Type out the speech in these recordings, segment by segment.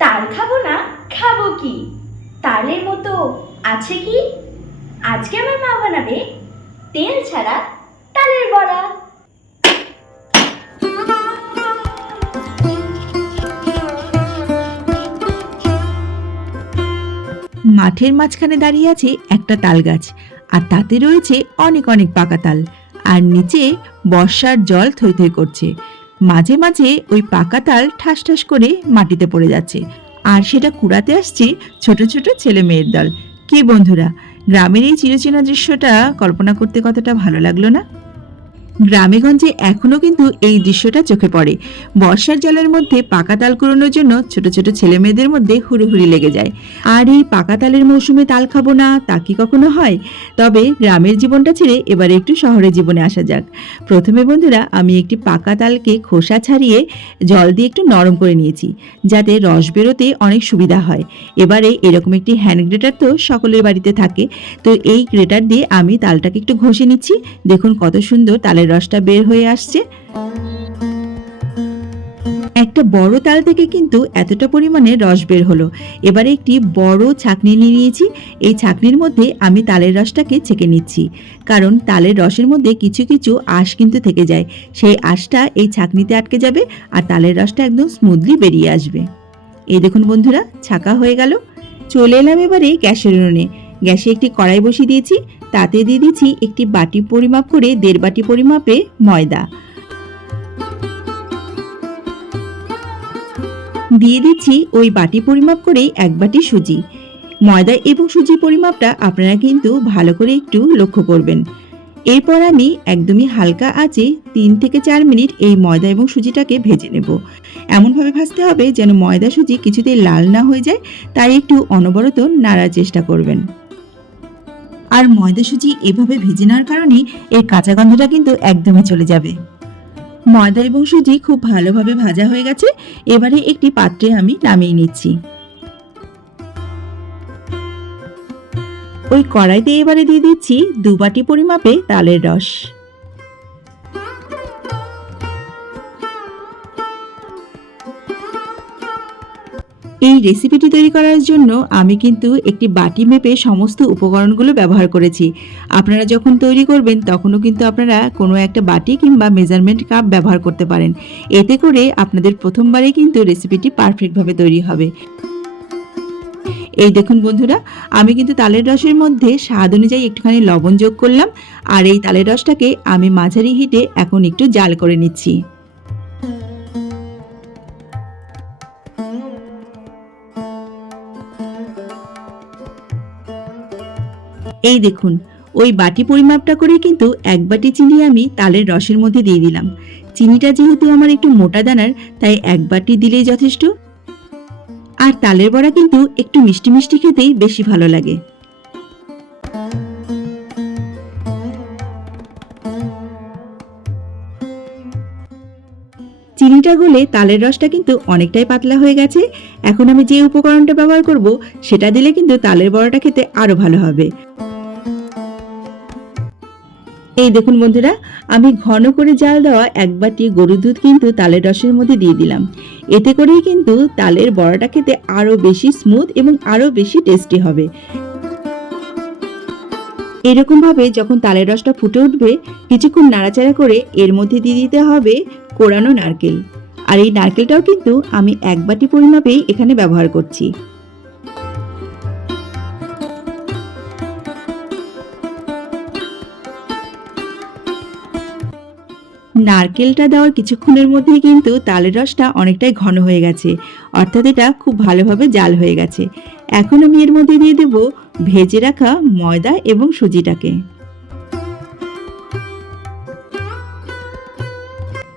তাল খাব না, খাব কি? তালের মতো আছে কি? আজকে আমার মা বানাবে তেল ছাড়া তালের বড়া। মাঠের মাঝখানে দাঁড়িয়ে আছে একটা তাল গাছ, আর তাতে রয়েছে অনেক অনেক পাকা তাল, আর নিচে বর্ষার জল থই থই করছে। মাঝে মাঝে ওই পাকা তাল ঠাস ঠাস করে মাটিতে পড়ে যাচ্ছে। আর সেটা কুড়াতে আসছে ছোট ছোট ছেলে মেয়ের দল। কি বন্ধুরা, গ্রামের এই চিরচেনা দৃশ্যটা কল্পনা করতে কতটা ভালো লাগল না? গ্রামেগঞ্জে এখনও কিন্তু এই দৃশ্যটা চোখে পড়ে। বর্ষার জলের মধ্যে পাকা তাল কুড়োনোর জন্য ছোট ছোট ছেলে মেয়েদের মধ্যে হুড়োহুড়ি লেগে যায়। আর এই পাকা তালের মৌসুমে তাল খাব না, তা কি কখনো হয়? তবে গ্রামের জীবনটা ছেড়ে এবারে একটু শহরের জীবনে আসা যাক। প্রথমে বন্ধুরা, আমি একটি পাকা তালকে খোসা ছাড়িয়ে জল দিয়ে একটু নরম করে নিয়েছি, যাতে রস বেরোতে অনেক সুবিধা হয়। এবারে এরকম একটি হ্যান্ড গ্রেটার তো সকলের বাড়িতে থাকে। তো এই গ্রেটার দিয়ে আমি তালটাকে একটু ঘষে নিচ্ছি। দেখুন কত সুন্দর তালের রসটা বের হয়ে আসছে। একটা বড় তাল থেকে কিন্তু এতটা পরিমাণে রস বের হলো। এবারে একটি বড় ছাকনি নিয়ে নিয়েছি। এই ছাকনির মধ্যে আমি তালের রসটাকে ছেঁকে নিচ্ছি। কারণ তালের রসের মধ্যে কিছু কিছু আঁশ কিন্তু থেকে যায়। সেই আঁশটা এই ছাকনিতে আটকে যাবে আর তালের রসটা একদম স্মুথলি বেরিয়ে আসবে। এই দেখুন বন্ধুরা, ছাকা হয়ে গেল। চলে এলাম এবারে গ্যাসের উনুনে গ্যাসে একটি কড়াই বসিয়ে দিয়েছি, তাতে দিয়ে দিচ্ছি একটি বাটি পরিমাপ করে দেড় বাটি পরিমাপে ময়দা। দিয়ে দিচ্ছি ওই বাটি পরিমাপ করে এক বাটি সুজি। ময়দা এবং সুজি পরিমাপটা আপনারা কিন্তু ভালো করে একটু লক্ষ্য করবেন। এরপর আমি একদমই হালকা আঁচে তিন থেকে চার মিনিট এই ময়দা এবং সুজিটাকে ভেজে নেব। এমনভাবে ভাজতে হবে যেন ময়দা সুজি কিছুতেই লাল না হয়ে যায়, তাই একটু অনবরত নাড়ার চেষ্টা করবেন। আর ময়দা সুজি এভাবে ভেজে নেওয়ার কারণে এর কাঁচা গন্ধটা কিন্তু একদমই চলে যাবে। ময়দা এবং সুজি খুব ভালোভাবে ভাজা হয়ে গেছে, এবারে একটি পাত্রে আমি নামিয়ে নিচ্ছি। ওই কড়াইতে এবারে দিয়ে দিচ্ছি দু বাটি পরিমাপে তালের রস। এই রেসিপিটি তৈরি করার জন্য আমি কিন্তু একটি বাটি মেপে সমস্ত উপকরণগুলো ব্যবহার করেছি। আপনারা যখন তৈরি করবেন, তখনও কিন্তু আপনারা কোনো একটা বাটি কিংবা মেজারমেন্ট কাপ ব্যবহার করতে পারেন। এতে করে আপনাদের প্রথমবারে কিন্তু রেসিপিটি পারফেক্টভাবে তৈরি হবে। এই দেখুন বন্ধুরা, আমি কিন্তু তালের রসের মধ্যে স্বাদ অনুযায়ী একটুখানি লবণ যোগ করলাম। আর এই তালের রসটাকে আমি মাঝারি হিটে এখন একটু জাল করে নিচ্ছি। এই দেখুন, ওই বাটি পরিমাপটা করে কিন্তু এক বাটি চিনি আমি তালের রসের মধ্যে দিয়ে দিলাম। চিনিটা যেহেতু আমার একটু মোটা দানার, তাই এক বাটি দিলেই যথেষ্ট। আর তালের বড়া কিন্তু একটু মিষ্টি মিষ্টি খেতেই বেশি ভালো লাগে। চিনিটা গলে তালের রসটা কিন্তু অনেকটাই পাতলা হয়ে গেছে। এখন আমি যে উপকরণটা ব্যবহার করব, সেটা দিলে কিন্তু তালের বড়াটা খেতে আরও ভালো হবে। এই দেখুন বন্ধুরা, আমি ঘন করে জাল দেওয়া এক বাটি গরুর দুধ কিন্তু তালের রসের মধ্যে দিয়ে দিলাম। এতে করেই কিন্তু তালের বড়াটা খেতে আরও বেশি স্মুথ এবং আরও বেশি টেস্টি হবে। এরকম ভাবে যখন তালের রসটা ফুটে উঠবে, কিছুক্ষণ নাড়াচাড়া করে এর মধ্যে দিয়ে দিতে হবে কোরানো নারকেল। আর এই নারকেলটাও কিন্তু আমি এক বাটি পরিমাপেই এখানে ব্যবহার করছি। নারকেলটা দেওয়ার কিছুক্ষণের মধ্যেই কিন্তু তালের রসটা অনেকটাই ঘন হয়ে গেছে। অর্থাৎ এটা খুব ভালোভাবে জাল হয়ে গেছে। এখন আমি এর মধ্যে দিয়ে দেব ভেজে রাখা ময়দা এবং সুজিটাকে।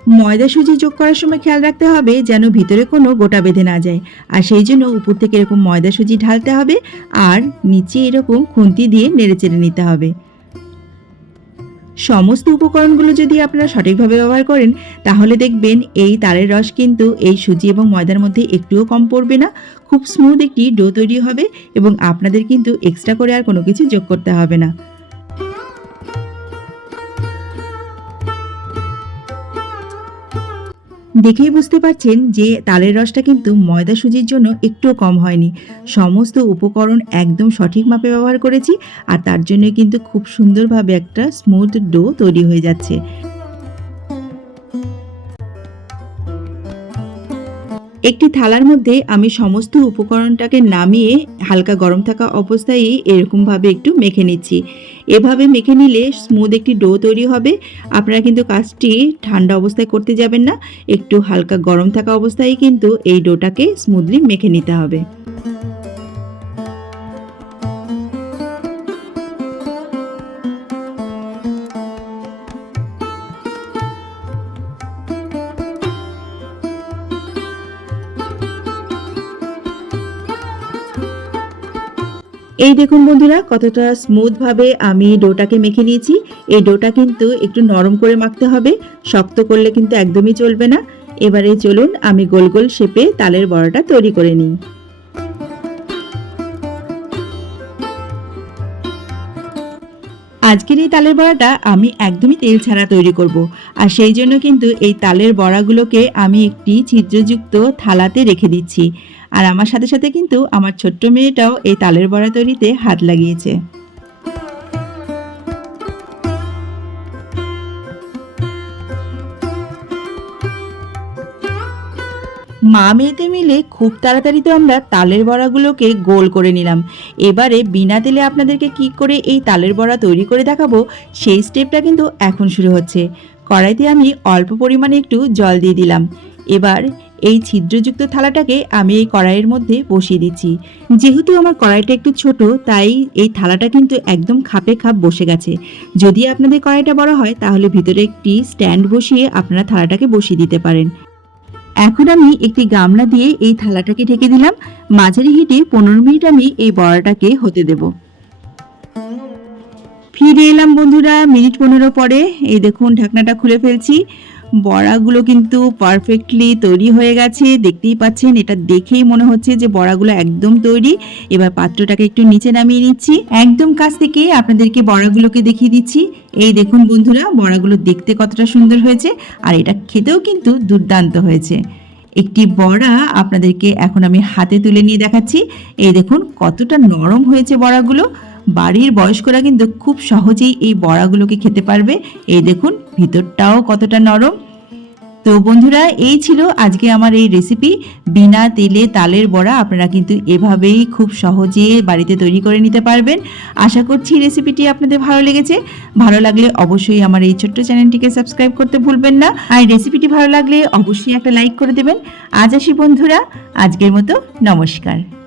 ময়দা, সুজি যোগ করার সময় খেয়াল রাখতে হবে যেন ভিতরে কোনো গোটা বেঁধে না যায়। আর সেই জন্য উপর থেকে এরকম ময়দা, সুজি ঢালতে হবে। আর নিচে এরকম খুন্তি দিয়ে নেড়ে চেড়ে নিতে হবে। সমস্ত উপকরণগুলো যদি আপনারা সঠিকভাবে ব্যবহার করেন, তাহলে দেখবেন এই তারের রস কিন্তু এই সুজি এবং ময়দার মধ্যে একটুও কম পড়বে না। খুব স্মুথ একটি ডো তৈরি হবে এবং আপনাদের কিন্তু এক্সট্রা করে আর কোনো কিছু যোগ করতে হবে না। দেখেই বুঝতে পারছেন যে তালের রসটা কিন্তু ময়দা সুজির জন্য একটুও কম হয়নি। সমস্ত উপকরণ একদম সঠিক মাপে ব্যবহার করেছি আর তার জন্য কিন্তু খুব সুন্দরভাবে একটা স্মুথ ডো তৈরি হয়ে যাচ্ছে। একটি থালার মধ্যে আমি সমস্ত উপকরণটাকে নামিয়ে হালকা গরম থাকা অবস্থায় এরকমভাবে একটু মেখে নিচ্ছি। এভাবে মেখে নিলে স্মুথ একটি ডো তৈরি হবে। আপনারা কিন্তু কাজটি ঠান্ডা অবস্থায় করতে যাবেন না। একটু হালকা গরম থাকা অবস্থায় কিন্তু এই ডোটাকে স্মুথলি মেখে নিতে হবে। এই দেখুন বন্ধুরা, কতটা স্মুথভাবে আমি ডোটাকে মেখে নিয়েছি। এই ডোটা কিন্তু একটু নরম করে মাখতে হবে, শক্ত করলে কিন্তু একদমই চলবে না। এবারে চলুন আমি গোল গোল শেপে তালের বড়াটা তৈরি করে নিই। আজকের এই তালের বড়াটা আমি একদমই তেল ছাড়া তৈরি করব। আর সেই জন্য কিন্তু এই তালের বড়াগুলোকে আমি একটি ছিদ্রযুক্ত থালাতে রেখে দিচ্ছি। আর আমার সাথে সাথে কিন্তু আমার ছোট্ট মেয়েটাও এই তালের বড়া তৈরিতে হাত লাগিয়েছে। মা মেয়েতে মিলে খুব তাড়াতাড়ি তো আমরা তালের বড়াগুলোকে গোল করে নিলাম। এবারে বিনা তেলে আপনাদেরকে কি করে এই তালের বড়া তৈরি করে দেখাবো, সেই স্টেপটা কিন্তু এখন শুরু হচ্ছে। কড়াইতে আমি অল্প পরিমাণে একটু জল দিয়ে দিলাম। এবার এই ছিদ্রযুক্ত থালাটাকে আমি এই কড়াইয়ের মধ্যে বসিয়ে দিচ্ছি। যেহেতু আমার কড়াইটা একটু ছোট, তাই এই থালাটা কিন্তু একদম খাপে খাপ বসে গেছে। যদি আপনাদের কড়াইটা বড় হয়, তাহলে ভিতরে একটি স্ট্যান্ড বসিয়ে আপনারা থালাটাকে বসিয়ে দিতে পারেন। এখন আমি একটি গামলা দিয়ে এই থালাটাকে ঢেকে দিলাম। মাঝারি হিটে পনেরো মিনিট আমি এই বড়াটাকে হতে দেব। ফিরে এলাম বন্ধুরা, মিনিট পনেরো পরে। এই দেখুন, ঢাকনাটা খুলে ফেলছি। বড়াগুলো কিন্তু পারফেক্টলি তৈরি হয়ে গেছে। দেখতেই পাচ্ছেন, এটা দেখেই মনে হচ্ছে যে বড়াগুলো একদম তৈরি। এবার পাত্রটাকে একটু নিচে নামিয়ে নিচ্ছি। একদম কাছ থেকে আপনাদেরকে বড়াগুলোকে দেখিয়ে দিচ্ছি। এই দেখুন বন্ধুরা, বড়াগুলো দেখতে কতটা সুন্দর হয়েছে আর এটা খেতেও কিন্তু দুর্দান্ত হয়েছে। একটি বড়া আপনাদেরকে এখন আমি হাতে তুলে নিয়ে দেখাচ্ছি। এই দেখুন কতটা নরম হয়েছে বড়াগুলো। বাড়ির বয়স্করা কিন্তু খুব সহজেই এই বড়াগুলোকে খেতে পারবে। এই দেখুন ভিতরটাও কতটা নরম? তো বন্ধুরা, এই ছিল আজকে আমার এই রেসিপি বিনা তেলে তালের বড়া আপনারা কিন্তু এভাবেই খুব সহজে বাড়িতে তৈরি করে নিতে পারবেন। আশা করছি রেসিপিটি আপনাদের ভালো লেগেছে। ভালো লাগলে অবশ্যই আমার এই ছোট্ট চ্যানেলটিকে সাবস্ক্রাইব করতে ভুলবেন না। আর রেসিপিটি ভালো লাগলে অবশ্যই একটা লাইক করে দেবেন। আজ আসি বন্ধুরা, আজকের মতো নমস্কার।